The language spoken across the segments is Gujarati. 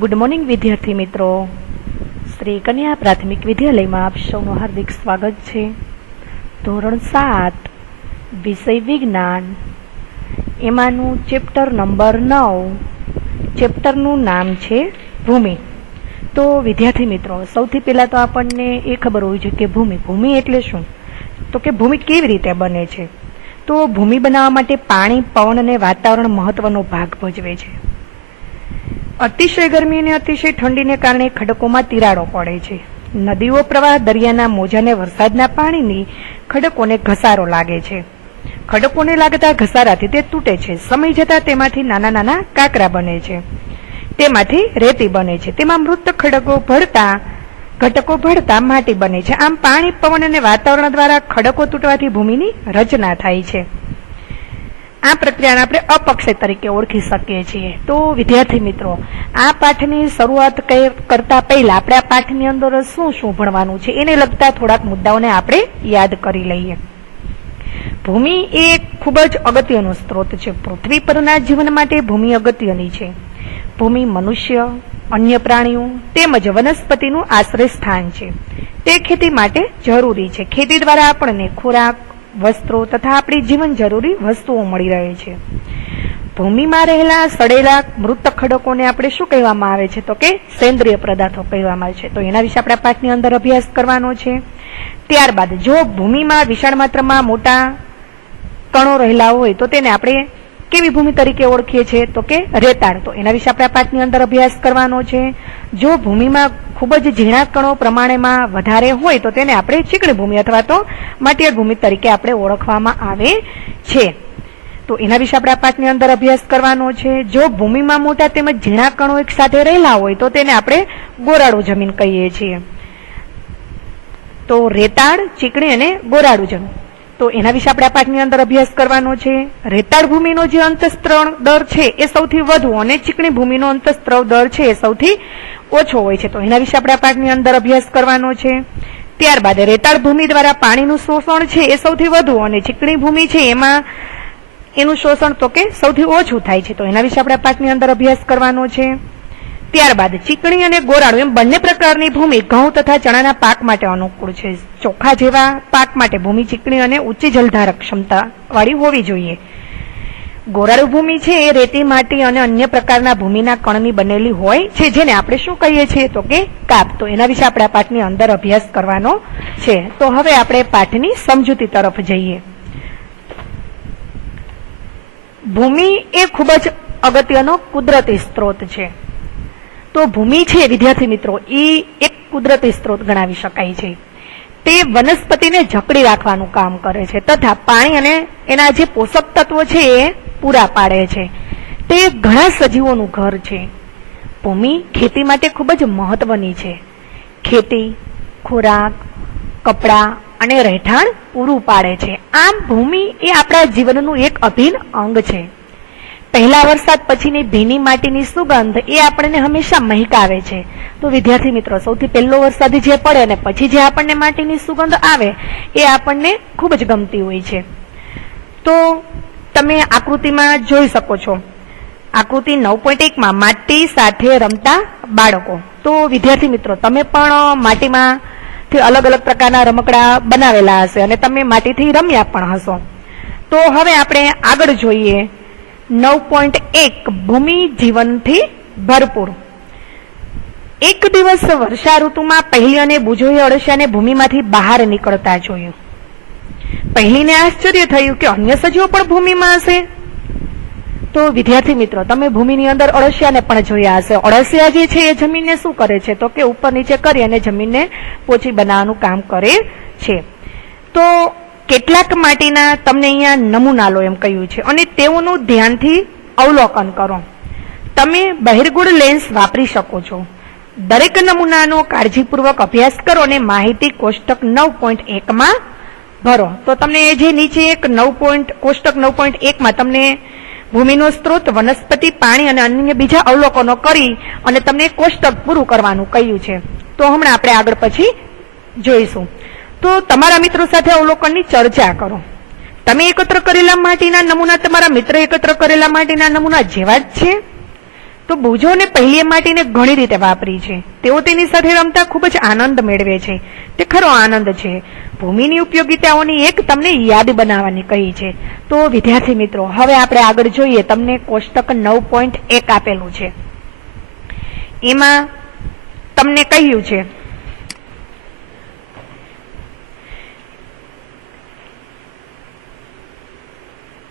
ગુડ મોર્નિંગ વિદ્યાર્થી મિત્રો, શ્રી કન્યા પ્રાથમિક વિદ્યાલયમાં આપ સૌનું હાર્દિક સ્વાગત છે. ધોરણ 7 વિષય વિજ્ઞાન, એમાંનું ચેપ્ટર નંબર 9, ચેપ્ટરનું નામ છે ભૂમિ. તો વિદ્યાર્થી મિત્રો, સૌથી પહેલાં તો આપણને એ ખબર હોવી જોઈએ કે ભૂમિ એટલે શું, તો કે ભૂમિ કેવી રીતે બને છે. તો ભૂમિ બનાવવા માટે પાણી, પવન અને વાતાવરણ મહત્વનો ભાગ ભજવે છે. અતિશય ગરમી અને અતિશય ઠંડીને કારણે ખડકોમાં તિરાડો પડે છે. નદીઓ, પ્રવાહ, દરિયાના મોજા અને વરસાદના પાણીની ખડકોને ઘસારો લાગે છે. ખડકોને લાગતા ઘસારાથી તે તૂટે છે. સમય જતાં તેમાંથી નાના નાના કાંકરા બને છે, તેમાંથી રેતી બને છે. તેમાં મૃત ઘટકો ભળતા માટી બને છે. આમ પાણી, પવન અને વાતાવરણ દ્વારા ખડકો તૂટવાથી ભૂમિની રચના થાય છે. આ પ્રક્રિયાને આપણે અપક્ષય તરીકે ઓળખી શકીએ છીએ. તો વિદ્યાર્થી મિત્રો, આ પાઠની શરૂઆત કરતા પહેલા આપણે આ પાઠની અંદર શું શું ભણવાનું છે એને લગતા થોડાક મુદ્દાઓને આપણે યાદ કરી લઈએ. ભૂમિ એ ખૂબ જ અગત્યનો સ્ત્રોત છે. પૃથ્વી પરના જીવન માટે ભૂમિ અગત્યની છે. ભૂમિ મનુષ્ય, અન્ય પ્રાણીઓ તેમજ વનસ્પતિનું આશ્રય સ્થાન છે. તે ખેતી માટે જરૂરી છે. ખેતી દ્વારા આપણને ખોરાક, વસ્ત્રો તથા આપણી જીવન જરૂરી વસ્તુઓ મળી રહે છે. ભૂમિમાં રહેલા સડેલા મૃત ખડકોને આપણે શું કહેવામાં આવે છે, તો કે સેન્દ્રિય પદાર્થો કહેવામાં આવે છે. તો એના વિશે આપણા પાઠની અંદર અભ્યાસ કરવાનો છે. ત્યારબાદ જો ભૂમિમાં વિશાળ માત્રામાં મોટા કણો રહેલા હોય તો તેને આપણે કેવી ભૂમિ તરીકે ઓળખીએ છીએ, તો કે રેતાળ. તો એના વિશે આપણા પાઠની અંદર અભ્યાસ કરવાનો છે. જો ભૂમિમાં ખૂબ જ ઝીણા કણો પ્રમાણમાં વધારે હોય તો તેને આપણે ચીકણી ભૂમિ અથવા તો માટીયાળ ભૂમિ તરીકે આપણે ઓળખવામાં આવે છે. તો એના વિશે આપણા પાઠની અંદર અભ્યાસ કરવાનો છે. જો ભૂમિમાં મોટા તેમજ ઝીણા કણો એક સાથે રહેલા હોય તો તેને આપણે ગોરાળુ જમીન કહીએ છીએ. તો રેતાળ, ચીકણી અને ગોરાળુ જમીન, તો એના વિશે આપણે આ પાઠની અંદર અભ્યાસ કરવાનો છે. રેતાળ ભૂમિનો જે અંતઃસ્ત્રાવ દર છે એ સૌથી વધુ અને ચીકણી ભૂમિનો અંતઃસ્ત્રાવ દર છે એ સૌથી ઓછો હોય છે. તો એના વિશે આપણે આ પાઠની અંદર અભ્યાસ કરવાનો છે. ત્યારબાદ રેતાળ ભૂમિ દ્વારા પાણીનું શોષણ છે એ સૌથી વધુ અને ચીકણી ભૂમિ છે એમાં એનું શોષણ તો કે સૌથી ઓછું થાય છે. તો એના વિશે આપણે પાઠની અંદર અભ્યાસ કરવાનો છે. ત્યારબાદ ચીકણી અને ગોરાળુ એમ બંને પ્રકારની ભૂમિ ઘઉં તથા ચણાના પાક માટે અનુકૂળ છે. ચોખા જેવા પાક માટે ભૂમિ ચીકણી અને ઊંચી જલધારક ક્ષમતા વાળી હોવી જોઈએ. ગોરાળુ ભૂમિ છે એ રેતી, માટી અને અન્ય પ્રકારના ભૂમિના કણની બનેલી હોય છે, જેને આપણે શું કહીએ છીએ, તો કે કાપ. તો એના વિશે આપણે આ પાઠની અંદર અભ્યાસ કરવાનો છે. તો હવે આપણે પાઠની સમજૂતી તરફ જઈએ. ભૂમિ એ ખૂબ જ અગત્યનો કુદરતી સ્ત્રોત છે. તો ભૂમિ છે વિદ્યાર્થી મિત્રો, એ એક કુદરતી સ્ત્રોત ગણાવી શકાય છે. તે વનસ્પતિને જકડી રાખવાનું કામ કરે છે તથા પાણી અને એના જે પોષક તત્વો છે એ પૂરા પાડે છે. તે ઘણા સજીવોનું ઘર છે. ભૂમિ ખેતી માટે ખૂબ જ મહત્વની છે. ખેતી, ખોરાક, કપડાં અને રહેઠાણ પૂરું પાડે છે. આમ ભૂમિ એ આપણા જીવનનું એક અભિન્ન અંગ છે. પહેલા વરસાદ પછીની ભીની માટીની સુગંધ એ આપણને હંમેશા મહેકાવે છે. તો વિદ્યાર્થી મિત્રો, સૌથી પહેલો વરસાદ જે પડે અને પછી જે આપણને માટીની સુગંધ આવે એ આપણને ખૂબ જ ગમતી હોય છે. તો તમે આકૃતિમાં જોઈ શકો છો, આકૃતિ 9.1માં માટી સાથે રમતા બાળકો. તો વિદ્યાર્થી મિત્રો, તમે પણ માટીમાંથી અલગ અલગ પ્રકારના રમકડા બનાવેલા હશે અને તમે માટીથી રમ્યા પણ હશો. તો હવે આપણે આગળ જોઈએ 9.1 ભૂમિ જીવનથી ભરપૂર. એક દિવસ વર્ષા ઋતુમાં પહેલી અને બુજોએ અળસિયાને ભૂમિમાંથી બહાર નીકળતા જોયું. પહેલીને આશ્ચર્ય થયું કે અન્ય સજીવો પણ ભૂમિમાં હશે. તો વિદ્યાર્થી મિત્રો, તમે ભૂમિની અંદર અળસિયાને પણ જોયા હશે. અળસિયા જે છે એ જમીનને શું કરે છે, તો કે ઉપર નીચે કરી અને જમીનને પોચી બનાવવાનું કામ કરે છે. તો કેટલાક માટીના તમને અહીંયા નમૂના લો એમ કહ્યું છે અને તેઓનું ધ્યાનથી અવલોકન કરો. તમે બહિર્ગોળ લેન્સ વાપરી શકો છો. દરેક નમૂનાનો કાળજીપૂર્વક અભ્યાસ કરો અને માહિતી કોષ્ટક 9.1માં ભરો. તો તમને જે નીચે એક કોષ્ટક 9.1માં તમને ભૂમિનો સ્ત્રોત, વનસ્પતિ, પાણી અને અન્ય બીજા અવલોકનો કરી અને તમને કોષ્ટક પૂરું કરવાનું કહ્યું છે. તો હમણાં આપણે આગળ પછી જોઈશું. તો તમારા મિત્રો સાથે અવલોકનની ચર્ચા કરો. તમે એકત્ર કરેલા માટીના નમૂના તમારા મિત્ર એકત્ર કરેલા માટીના નમૂના જેવા જ છે? તો બુજો પહેલી માટીને ઘણી રીતે વાપરી છે. તેઓ તેની સાથે રમતા ખૂબ જ આનંદ મેળવે છે. તે ખરો આનંદ છે. ભૂમિની ઉપયોગિતાઓની એક તમને યાદ બનાવવાની કહી છે. તો વિદ્યાર્થી મિત્રો, હવે આપણે આગળ જોઈએ. તમને કોષ્ટક 9.1 આપેલું છે. એમાં તમને કહ્યું છે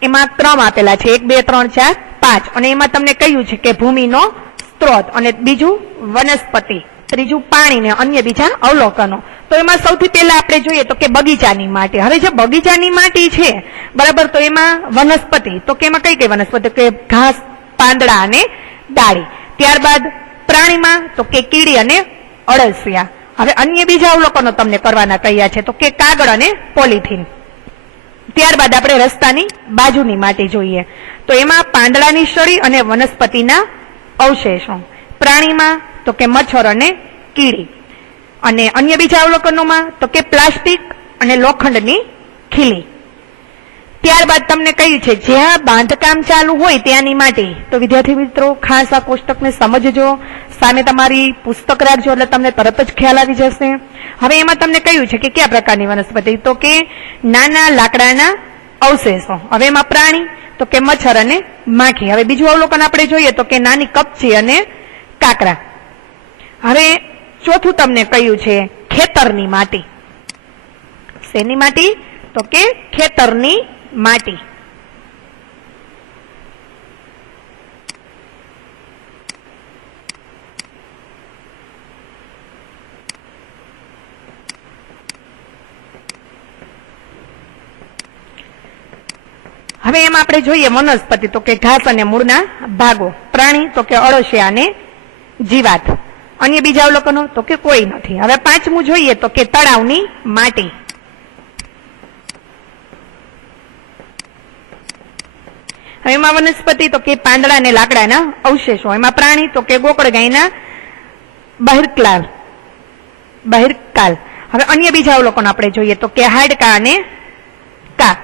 એમાં ક્રમ આપેલા છે 1 2 3 4 5 અને એમાં તમને કહ્યું છે કે ભૂમિનો સ્ત્રોત અને બીજું વનસ્પતિ, ત્રીજું પાણી ને અન્ય બીજા અવલોકનો. તો એમાં સૌથી પહેલા આપણે જોઈએ તો કે બગીચાની માટી. હવે જે બગીચાની માટી છે બરાબર, તો એમાં વનસ્પતિ, તો કે એમાં કઈ કઈ વનસ્પતિ? કે ઘાસ, પાંદડા અને ડાળી. ત્યારબાદ પ્રાણીમાં તો કે કીડી અને અળસિયા. હવે અન્ય બીજા અવલોકનો તમને કરવાના કહ્યા છે તો કે કાગળ અને પોલિથીન. ત્યારબાદ આપણે રસ્તાની બાજુની માટી જોઈએ તો એમાં પાંદડાની સળી અને વનસ્પતિના અવશેષો. પ્રાણીમાં તો કે મચ્છર અને કીડી. અને અન્ય બીજા અવલોકનોમાં તો કે પ્લાસ્ટિક અને લોખંડની ખીલી. ત્યારબાદ તમને કહ્યું છે જ્યાં બાંધકામ ચાલુ હોય ત્યાંની માટી. તો વિદ્યાર્થી મિત્રો, ખાસ આ કોષ્ટકને સમજજો, સામે તમારી પુસ્તક રાખજો એટલે તમને તરત જ ખ્યાલ આવી જશે. હવે એમાં તમને કહ્યું છે કે કયા પ્રકારની વનસ્પતિ? તો કે નાના લાકડાના અવશેષો. હવે એમાં પ્રાણી તો કે મચ્છર અને માખી. હવે બીજું અવલોકન આપણે જોઈએ તો કે નાની કપચી અને કાકરા. હવે ચોથું તમને કહ્યું છે ખેતરની માટી. શેની માટી? તો કે ખેતરની માટી. હવે એમાં આપણે જોઈએ વનસ્પતિ તો કે ઘાસ અને મૂળના ભાગો. પ્રાણી તો કે અળસિયા અને જીવાત. અન્ય બીજા અવલોકનો તો કે કોઈ નથી. હવે પાંચમું જોઈએ તો કે તળાવની માટી. હવે એમાં વનસ્પતિ તો કે પાંદડા અને લાકડાના અવશેષો. એમાં પ્રાણી તો કે ગોકળ ગાયના બહિર્કાલ. હવે અન્ય બીજા અવલોકન આપણે જોઈએ તો કે હાડકા અને કાપ.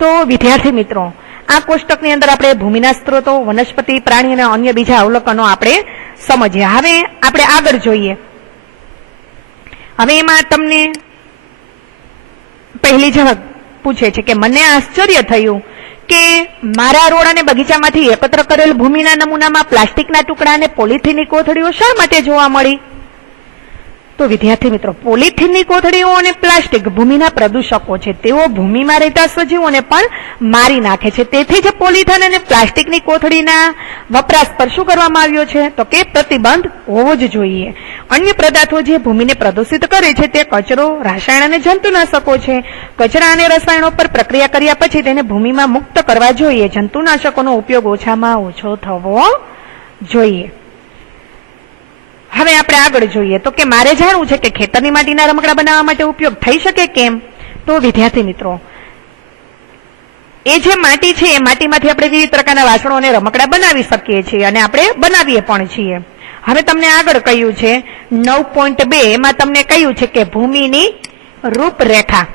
તો વિદ્યાર્થી મિત્રો, આ કોષ્ટકની અંદર આપણે ભૂમિના સ્ત્રોતો, વનસ્પતિ, પ્રાણી અને અન્ય બીજા અવલોકનો આપણે સમજ્યા. હવે આપણે આગળ જોઈએ. હવે એમાં તમને પહેલી ઝલક પૂછે છે કે મને આશ્ચર્ય થયું કે મારા રોડ અને બગીચામાંથી એકત્ર કરેલ ભૂમિના નમૂનામાં પ્લાસ્ટિકના ટુકડા અને પોલિથીનની કોથળીઓ શા માટે જોવા મળી? તો વિદ્યાર્થી મિત્રો, પોલિથીનની કોથળીઓ અને પ્લાસ્ટિક ભૂમિના પ્રદૂષકો છે. તેઓ ભૂમિમાં રહેતા સજીવોને પણ મારી નાખે છે. તેથી જ પોલિથીન અને પ્લાસ્ટિકની કોથળીના વપરાશ પર શું કરવામાં આવ્યો છે? તો કે પ્રતિબંધ હોવો જ જોઈએ. અન્ય પદાર્થો જે ભૂમિને પ્રદૂષિત કરે છે તે કચરો, રસાયણ અને જંતુનાશકો છે. કચરા અને રસાયણો પર પ્રક્રિયા કર્યા પછી તેને ભૂમિમાં મુક્ત કરવા જોઈએ. જંતુનાશકોનો ઉપયોગ ઓછામાં ઓછો થવો જોઈએ. હવે આપણે આગળ જોઈએ તો કે મારે જાણવું છે કે ખેતરની માટીના રમકડા બનાવવા માટે ઉપયોગ થઈ શકે કેમ? તો વિદ્યાર્થી મિત્રો, એ જે માટી છે એ માટીમાંથી આપણે વિવિધ પ્રકારના વાસણો અને રમકડા બનાવી શકીએ છીએ અને આપણે બનાવીએ પણ છીએ. હવે તમને આગળ કહ્યું છે 9.2, એમાં તમને કહ્યું છે કે ભૂમિની રૂપરેખા.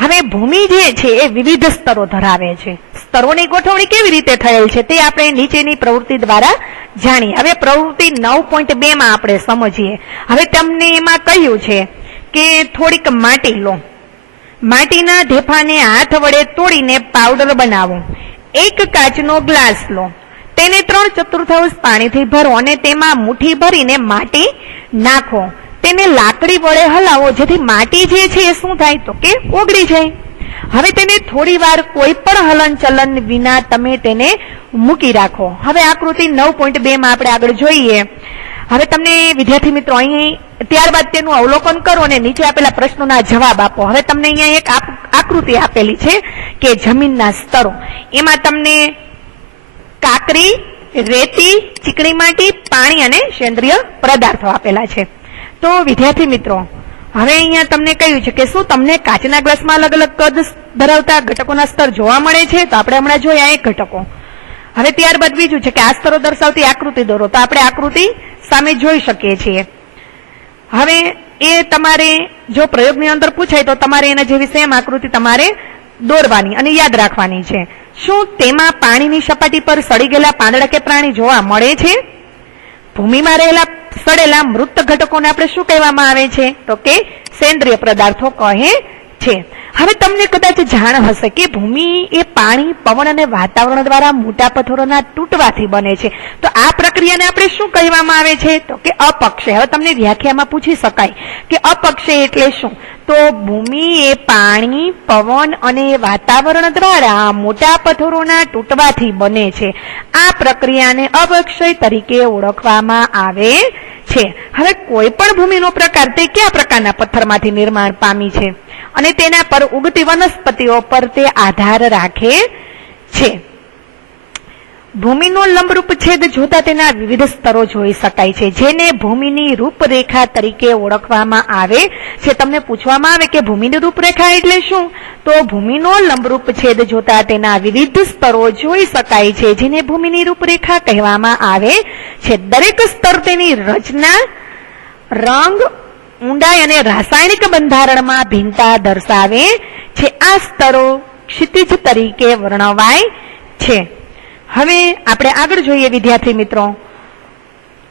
હવે ભૂમિ જે છે એ વિવિધ સ્તરો ધરાવે છે. સ્તરોની ગોઠવણી કેવી રીતે થયેલ છે તે આપણે નીચેની પ્રવૃત્તિ દ્વારા જાણીએ. હવે પ્રવૃત્તિ 9.2 માં આપણે સમજીએ. હવે તમને એમાં કહ્યું છે કે થોડીક માટી લો, માટીના ઢેફાને હાથ વડે તોડીને પાવડર બનાવો. એક કાચનો ગ્લાસ લો, તેને 3/4 પાણીથી ભરો અને તેમાં મુઠ્ઠી ભરીને માટી નાખો. તેને લાકડી વડે હલાવો જેથી માટી જે છે એ શું થાય? તો કે ઓગળી જાય. હવે તેને થોડી વાર કોઈ પણ હલન ચલન વિના તમે તેને મૂકી રાખો. હવે આકૃતિ 9.2 માં આપણે આગળ જોઈએ. હવે તમને વિદ્યાર્થી મિત્રો અહીં ત્યારબાદ તેનું અવલોકન કરો અને નીચે આપેલા પ્રશ્નોના જવાબ આપો. હવે તમને અહીંયા એક આકૃતિ આપેલી છે કે જમીનના સ્તરો. એમાં તમને કાકરી, રેતી, ચીકણી માટી, પાણી અને સેન્દ્રિય પદાર્થો આપેલા છે. તો વિદ્યાર્થી મિત્રો, હવે અહીંયા તમને કહ્યું છે કે શું તમને કાચના ગ્લાસમાં અલગ અલગ કદ ધરાવતા ઘટકોના સ્તર જોવા મળે છે? તો આપણે હમણાં જોયા એક ઘટકો. હવે ત્યારબાદ બીજું છે કે આ સ્તરો દર્શાવતી આકૃતિ દોરો. તો આપણે આકૃતિ સામે જોઈ શકીએ છીએ. હવે એ તમારે જો પ્રયોગની અંદર પૂછાય તો તમારે એના જેવી સેમ આકૃતિ તમારે દોરવાની અને યાદ રાખવાની છે. શું તેમાં પાણીની સપાટી પર સડી ગયેલા પાંદડા કે પ્રાણી જોવા મળે છે? ભૂમિમાં રહેલા સડેલા મૃત ઘટકોને આપણે શું કહેવામાં આવે છે? તો કે સેન્દ્રિય પદાર્થો કહે છે. હવે તમને કદાચ જાણ હશે કે ભૂમિ એ પાણી, પવન અને વાતાવરણ દ્વારા મોટા પથ્થરોના તૂટવાથી બને છે. તો આ પ્રક્રિયાને આપણે શું કહેવામાં આવે છે? તો કે અપક્ષય. હવે તમને વ્યાખ્યામાં પૂછી શકાય કે અપક્ષય એટલે શું? તો ભૂમિ એ પાણી, પવન અને વાતાવરણ દ્વારા મોટા પથ્થરોના તૂટવાથી બને છે. આ પ્રક્રિયાને અપક્ષય તરીકે ઓળખવામાં આવે છે. હવે કોઈ પણ ભૂમિનો પ્રકાર તે કયા પ્રકારના પથ્થરમાંથી નિર્માણ પામી છે અને તેના પર ઉગતી વનસ્પતિઓ પર તે આધાર રાખે છે. ભૂમિનો લંબરૂપ છેદ જોતા તેના વિવિધ સ્તરો જોઈ શકાય છે, જેને ભૂમિની રૂપરેખા તરીકે ઓળખવામાં આવે છે. તમને પૂછવામાં આવે કે ભૂમિની રૂપરેખા એટલે શું? તો ભૂમિનો લંબરૂપ છેદ જોતા તેના વિવિધ સ્તરો જોઈ શકાય છે, જેને ભૂમિની રૂપરેખા કહેવામાં આવે છે. દરેક સ્તર તેની રચના, રંગ, ઊંડાઈ અને રાસાયણિક બંધારણમાં ભિન્નતા દર્શાવે છે. આ સ્તરો ક્ષિતિજ તરીકે વર્ણવાય છે. હવે આપણે આગળ જોઈએ વિદ્યાર્થી મિત્રો.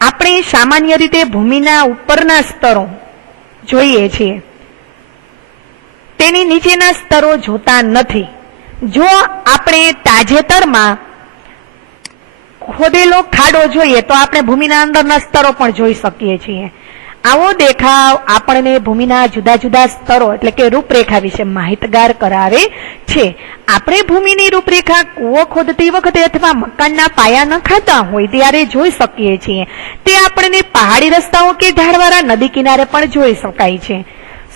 આપણે સામાન્ય રીતે ભૂમિના ઉપરના સ્તરો જોઈએ છીએ, તેની નીચેના સ્તરો જોતા નથી. જો આપણે તાજેતરમાં ખોદેલો ખાડો જોઈએ તો આપણે ભૂમિના અંદરના સ્તરો પણ જોઈ શકીએ છીએ. આવો દેખાવ આપણને ભૂમિના જુદા જુદા સ્તરો એટલે કે રૂપરેખા વિશે માહિતગાર કરાવે છે. આપણે ભૂમિની રૂપરેખા કૂવો ખોદતી વખતે અથવા મકાનના પાયા નખાતા હોય ત્યારે જોઈ શકીએ છીએ. તે આપણને પહાડી રસ્તાઓ કે ઢાળવાળા નદી કિનારે પણ જોઈ શકાય છે.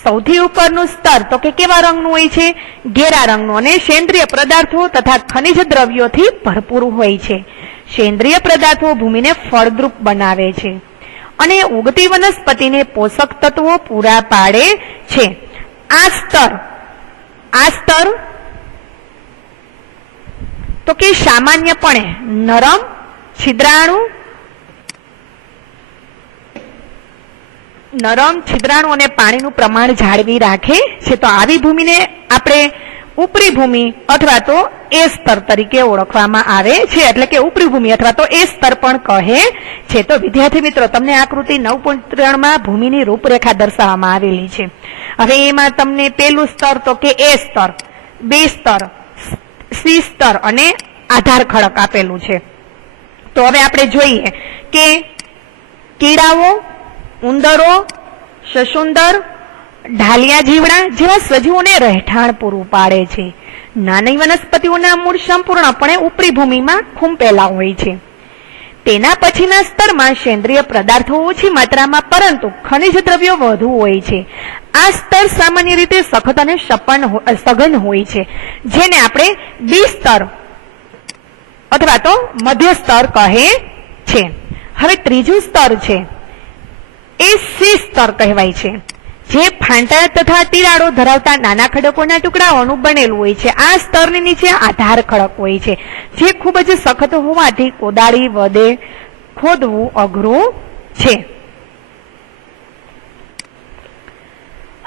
સૌથી ઉપરનું સ્તર તો કે કેવા રંગનું હોય છે? ઘેરા રંગનું અને સેન્દ્રિય પદાર્થો તથા ખનિજ દ્રવ્યોથી ભરપૂર હોય છે. સેન્દ્રિય પદાર્થો ભૂમિને ફળદ્રુપ બનાવે છે અને ઉગતી વનસ્પતિને પોષક તત્વો પૂરા પાડે છે. આ સ્તર તો કે સામાન્યપણે નરમ, છિદ્રાળુ અને પાણીનું પ્રમાણ જાળવી રાખે છે. તો આવી ભૂમિને આપણે ઉપરી ભૂમિ અથવા તો એ સ્તર તરીકે ઓળખવામાં આવે છે, એટલે કે ઉપરી ભૂમિ અથવા તો એ સ્તર પણ કહે છે. તો વિદ્યાર્થી મિત્રો, તમને આકૃતિ 9.3 માં ભૂમિની રૂપરેખા દર્શાવવામાં આવેલી છે. હવે એમાં તમને પહેલું સ્તર તો કે એ સ્તર, બે સ્તર, સી સ્તર અને આધાર ખડક આપેલું છે. તો હવે આપણે જોઈએ કે કીડાઓ, ઉંદરો, સસુંદર, ઢાલિયા જીવડા જેવા સજીવોને રહેઠાણ પૂરું પાડે છે. નાની વનસ્પતિઓના મૂળ સંપૂર્ણપણે ઉપરી ભૂમિમાં ખૂંપેલા હોય છે. તેના પછીના સ્તરમાં સેન્દ્રિય પદાર્થો ઓછી માત્રામાં પરંતુ ખનિજ દ્રવ્યો વધુ હોય છે. આ સ્તર સામાન્ય રીતે સખત અને સઘન હોય છે, જેને આપણે બી સ્તર અથવા તો મધ્ય સ્તર કહે છે. હવે ત્રીજું સ્તર છે એ સી સ્તર કહેવાય છે, જે ફાંટા તથા તિરાડો ધરાવતા નાના ખડકોના ટુકડાઓનું બનેલું હોય છે. આ સ્તરની નીચે આધાર ખડક હોય છે, જે ખૂબ જ સખત હોવાથી કોદાળી વડે ખોદવું અઘરું છે.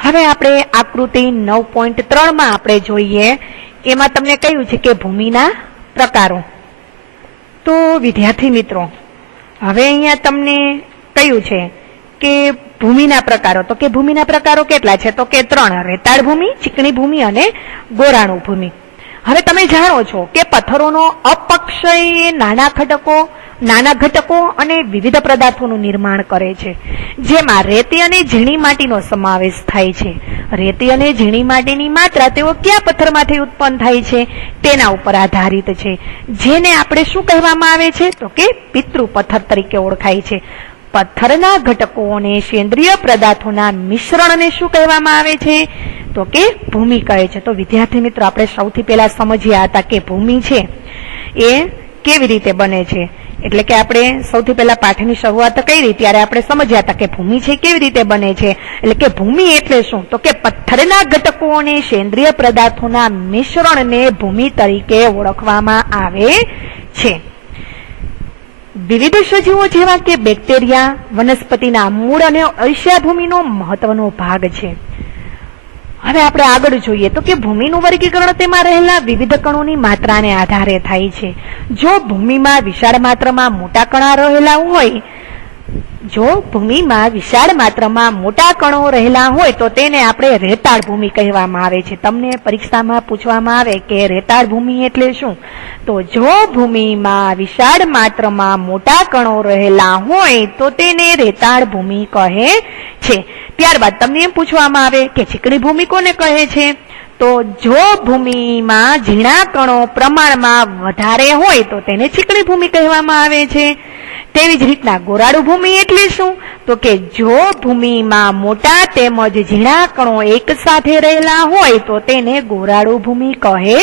હવે આપણે આકૃતિ 9.3 માં આપણે જોઈએ. એમાં તમને કહ્યું છે કે ભૂમિના પ્રકારો. તો વિદ્યાર્થી મિત્રો, હવે અહીંયા તમને કહ્યું છે કે ભૂમિના પ્રકારો. તો કે ભૂમિના પ્રકારો કેટલા છે? તો કે 3: રેતાળ ભૂમિ, ચીકણી ભૂમિ અને ગોરાણુ ભૂમિ. હવે તમે જાણો છો કે પથ્થરોનો અપક્ષય નાના ઘટકો અને વિવિધ પદાર્થોનું નિર્માણ કરે છે, જેમાં રેતી અને ઝીણી માટીનો સમાવેશ થાય છે. રેતી અને ઝીણી માટીની માત્રા તેઓ કયા પથ્થરમાંથી ઉત્પન્ન થાય છે તેના ઉપર આધારિત છે, જેને આપણે શું કહેવામાં આવે છે? તો કે પિતૃ પથ્થર તરીકે ઓળખાય છે. પથ્થરના ઘટકો અને સેન્દ્રિય પદાર્થોના મિશ્રણને શું કહેવામાં આવે છે? તો કે ભૂમિ કહે છે. તો વિદ્યાર્થી મિત્રો, આપણે સૌથી પહેલા સમજ્યા હતા કે ભૂમિ છે એ કેવી રીતે બને છે. એટલે કે આપણે સૌથી પહેલા પાઠની શરૂઆત કરી ત્યારે આપણે સમજ્યા હતા કે ભૂમિ છે કેવી રીતે બને છે. એટલે કે ભૂમિ એટલે શું? તો કે પથ્થરના ઘટકો અને સેન્દ્રિય પદાર્થોના મિશ્રણને ભૂમિ તરીકે ઓળખવામાં આવે છે. વિવિધ સજીવો જેવા કે બેક્ટેરિયા, વનસ્પતિના મૂળ અને અળસિયા ભૂમિનો મહત્વનો ભાગ છે. હવે આપણે આગળ જોઈએ તો કે ભૂમિનું વર્ગીકરણ તેમાં રહેલા વિવિધ કણોની માત્રાને આધારે થાય છે. જો ભૂમિમાં વિશાળ માત્રામાં મોટા કણા રહેલા હોય તો તેને આપણે રેતાળ ભૂમિ કહેવામાં આવે છે. તમને પરીક્ષામાં પૂછવામાં આવે કે રેતાળ ભૂમિ એટલે શું, તો જો ભૂમિમાં વિશાળ માત્રામાં મોટા કણો રહેલા હોય તો તેને રેતાળ ભૂમિ કહે છે. ત્યારબાદ તમને એમ પૂછવામાં આવે કે ચીકણી ભૂમિ કોને કહે છે, તો જો ભૂમિમાં ઝીણા કણો પ્રમાણમાં વધારે હોય તો તેને ચીકણી ભૂમિ કહેવામાં આવે છે. તેવી જ રીતના ગોરાડુ ભૂમિ એટલે શું, તો કે જો ભૂમિમાં મોટા તેમજ ઝીણા કણો એક સાથે રહેલા હોય તો તેને ગોરાડુ ભૂમિ કહે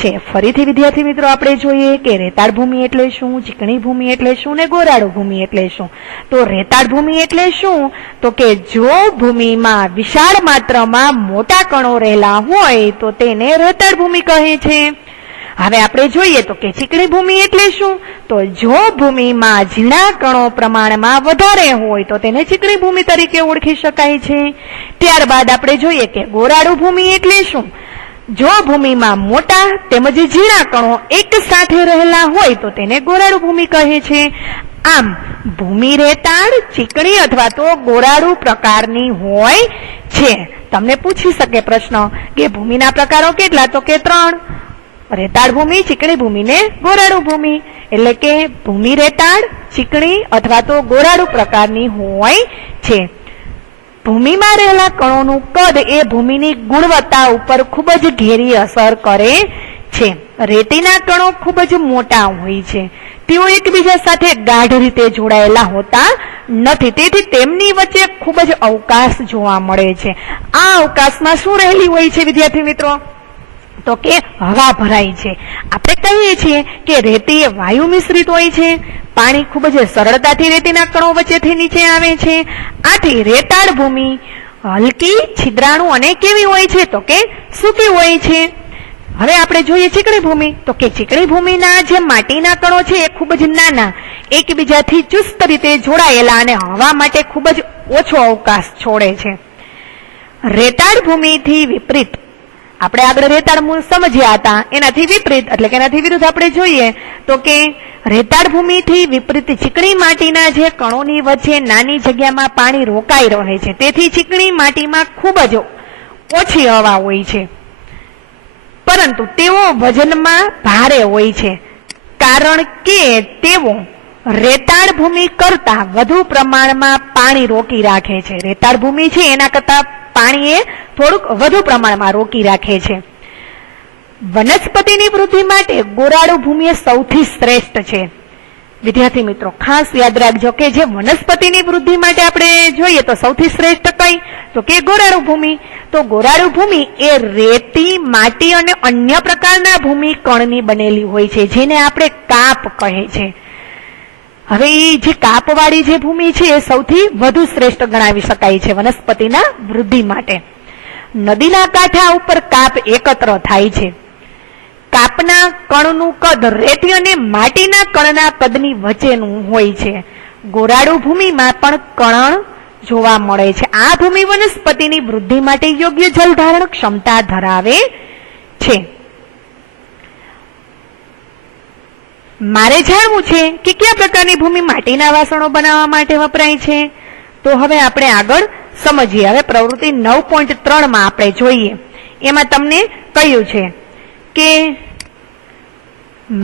છે. ફરીથી વિદ્યાર્થી મિત્રો આપણે જોઈએ કે રેતાળ ભૂમિ એટલે શું, ચીકણી ભૂમિ એટલે શું ને ગોરાડુ ભૂમિ એટલે શું. તો રેતાળ ભૂમિ એટલે શું, તો કે જો ભૂમિમાં વિશાળ માત્રામાં મોટા કણો રહેલા હોય તો તેને રેતાળ ભૂમિ કહે છે. હવે આપણે જોઈએ તો કે ચીકણી ભૂમિ એટલે શું, તો જો ભૂમિમાં ઝીણા કણો પ્રમાણમાં વધારે હોય તો તેને ચીકણી ભૂમિ તરીકે ઓળખી શકાય છે. ત્યારબાદ આપણે જોઈએ કે ગોરાડુ ભૂમિ એટલે શું, જો ભૂમિમાં મોટા તેમજ ઝીણા કણો એક સાથે રહેલા હોય તો તેને ગોરાડુ ભૂમિ કહે છે. આમ ભૂમિ રેતાળ, ચીકણી અથવા તો ગોરાડુ પ્રકારની હોય છે. તમને પૂછી શકે પ્રશ્ન કે ભૂમિના પ્રકારો કેટલા, તો કે 3, રેતાળ ભૂમિ, ચીકણી ભૂમિ ને ગોરાડુ ભૂમિ. એટલે કે ભૂમિ રેતાળ, ચીકણી અથવા તો ગોરાડુ પ્રકારની હોય છે. ભૂમિમાં રહેલા કણોનું કદ એ ભૂમિની ગુણવત્તા ઉપર ખૂબ જ ઘેરી અસર કરે છે. રેતીના કણો ખૂબ જ મોટા હોય છે, તેઓ એકબીજા સાથે ગાઢ રીતે જોડાયેલા હોતા નથી, તેથી તેમની વચ્ચે ખૂબ જ અવકાશ જોવા મળે છે. આ અવકાશમાં શું રહેલી હોય છે વિદ્યાર્થી મિત્રો, તો કે હવા ભરાય છે. આપણે કહીએ છીએ કે રેતી એ વાયુ મિશ્રિત હોય છે. પાણી ખૂબ જ સરળતાથી રેતીના કણો વચ્ચેથી નીચે આવે છે. આથી રેતાળ ભૂમિ હલકી, છિદ્રાળુ અને કેવી હોય છે, તો કે સૂકી હોય છે. હવે આપણે જોઈએ ચીકણી ભૂમિ, તો કે ચીકણી ભૂમિના જે માટીના કણો છે એ ખૂબ જ નાના, એકબીજાથી ચુસ્ત રીતે જોડાયેલા અને હવા માટે ખૂબ જ ઓછો અવકાશ છોડે છે. રેતાળ ભૂમિથી વિપરીત આપણે આગળ રેતાળ સમજ્યા હતા, એનાથી વિપરીત એટલે કે એનાથી વિરુદ્ધ આપણે જોઈએ તો કે રેતાળ ભૂમિથી વિપરીત ચીકણી માટીના જે કણોની વચ્ચે નાની જગ્યામાં પાણી રોકાઈ રહે છે, તેથી ચીકણી માટીમાં ખૂબ જ ઓછી હવા હોય છે, પરંતુ તેઓ વજનમાં ભારે હોય છે, કારણ કે તેઓ રેતાળ ભૂમિ કરતા વધુ પ્રમાણમાં પાણી રોકી રાખે છે. રેતાળ ભૂમિ છે એના કરતા પાણી એ થોડુંક વધુ પ્રમાણમાં રોકી રાખે છે. વનસ્પતિની વૃદ્ધિ માટે ગોરાડુ ભૂમિ એ સૌથી શ્રેષ્ઠ છે. વિદ્યાર્થી મિત્રો ખાસ યાદ રાખજો કે જે વનસ્પતિની વૃદ્ધિ માટે આપણે જોઈએ તો સૌથી શ્રેષ્ઠ કઈ, તો કે ગોરાડુ ભૂમિ. તો ગોરાડુ ભૂમિ એ રેતી, માટી અને અન્ય પ્રકારના ભૂમિ કણની બનેલી હોય છે, જેને આપણે કાપ કહે છે. હવે જે કાપવાળી જે ભૂમિ છે એ સૌથી વધુ શ્રેષ્ઠ ગણાવી શકાય છે વનસ્પતિના વૃદ્ધિ માટે. નદીના કાંઠા ઉપર કાપ એકત્ર થાય છે. કાપના કણનું કદ રેતી અને માટીના કણના કદની વચ્ચેનું હોય છે. ગોરાડુ ભૂમિમાં પણ કણ જોવા મળે છે. આ ભૂમિ વનસ્પતિની વૃદ્ધિ માટે યોગ્ય જલધારણ ક્ષમતા ધરાવે છે. મારે જાણવું છે કે કયા પ્રકારની ભૂમિ માટીના વાસણો બનાવવા માટે વપરાય છે, તો હવે આપણે આગળ સમજીએ. હવે પ્રવૃત્તિ 9.3 માં આપણે જોઈએ, એમાં તમને કહ્યું છે કે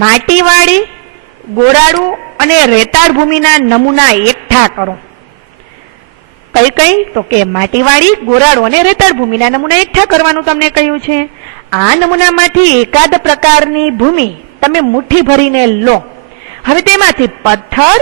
માટીવાળી, ગોરાડુ અને રેતાળ ભૂમિના નમૂના એકઠા કરો. કઈ કઈ, તો કે માટીવાળી, ગોરાડુ અને રેતાળ ભૂમિના નમૂના એકઠા કરવાનું તમને કહ્યું છે. આ નમૂનામાંથી એકાદ પ્રકારની ભૂમિ તમે મુઠ્ઠી ભરીને લો. હવે તેમાંથી પથ્થર,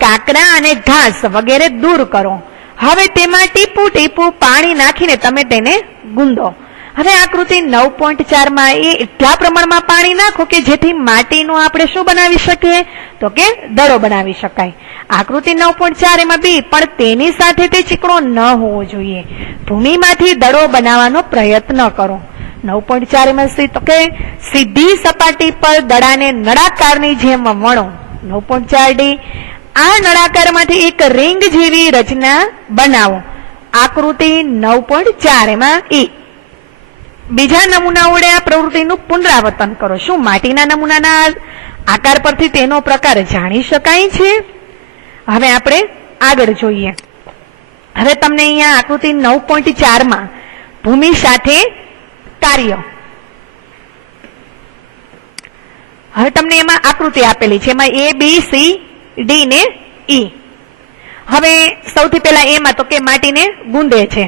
કાંકરા અને ઘાસ વગેરે દૂર કરો. હવે તેમાં ટીપું ટીપું પાણી નાખીને તમે તેને ગૂંદો. હવે આકૃતિ 9.4 માં એ એટલા પ્રમાણમાં પાણી નાખો કે જેથી માટીનો આપણે શું બનાવી શકીએ, તો કે દડો બનાવી શકાય. આકૃતિ 9.4 એમાં બી પણ તેની સાથે તે ચીકણો ન હોવો જોઈએ. ભૂમિમાંથી દડો બનાવવાનો પ્રયત્ન કરો. 9.4 માં તો કે સીધી સપાટી પર દડાને નળાકારની જેમ વણો. 9.4D આ નળાકારમાંથી એક રિંગ જેવી રચના બનાવો. આકૃતિ 9.4 એમાં બીજા નમૂના વડે આ પ્રવૃત્તિનું પુનરાવર્તન કરો. શું માટીના નમૂનાના આકાર પરથી તેનો પ્રકાર જાણી શકાય છે? હવે આપણે આગળ જોઈએ. હવે તમને અહીંયા આકૃતિ 9.4 માં ભૂમિ સાથે કાર્ય, હવે તમને એમાં આકૃતિ આપેલી છે, એમાં A, B, C, D ને E. હવે સૌથી પહેલા એમાં તો કે માટીને ગુંદે છે,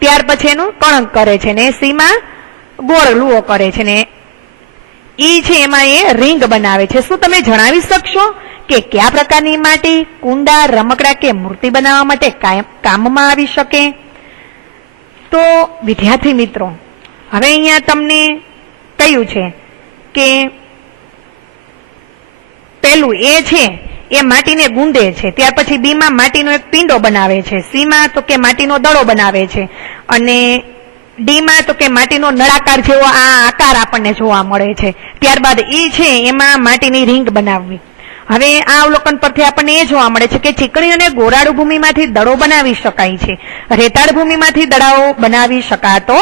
ત્યાર પછી એનું કણક કરે છે, ને સી માં ગોળ લુઓ કરે છે, ને ઈ છે એમાં એ રીંગ બનાવે છે. શું તમે જણાવી શકશો કે કયા પ્રકારની માટી કુંડા, રમકડા કે મૂર્તિ બનાવવા માટે કામમાં આવી શકે? તો વિદ્યાર્થી મિત્રો, હવે અહીંયા તમને કહ્યું છે કે પેલું એ છે એ માટીને ગુંદે છે, ત્યાર પછી બી માં માટીનો એક પીંડો બનાવે છે, સી માં તો કે માટીનો દડો બનાવે છે, અને ડી માં તો કે માટીનો નળાકાર જેવો આ આકાર આપણને જોવા મળે છે. ત્યારબાદ ઈ છે એમાં માટીની રીંગ બનાવવી. હવે આ અવલોકન પરથી આપણને એ જોવા મળે છે કે ચીકણી અને ગોરાળુ ભૂમિમાંથી દડો બનાવી શકાય છે, રેતાળ ભૂમિમાંથી દડાઓ બનાવી શકાતો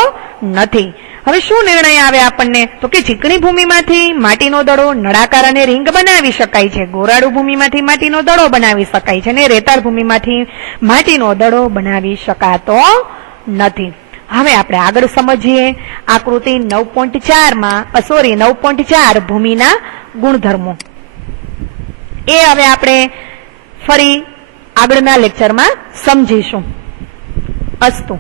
નથી. હવે શું નિર્ણય આવે આપણને? તો કે ચીકણી ભૂમિમાંથી માટીનો દડો, નળાકાર અને રીંગ બનાવી શકાય છે, ગોરાળુ ભૂમિમાંથી માટીનો દડો બનાવી શકાય છે, અને રેતાળ ભૂમિમાંથી માટીનો દડો બનાવી શકાતો નથી. હવે આપણે આગળ સમજીએ આકૃતિ 9.4 માં 9.4 ભૂમિના ગુણધર્મો. એ હવે આપણે ફરી આગળના લેક્ચરમાં સમજીશું. અસ્તુ.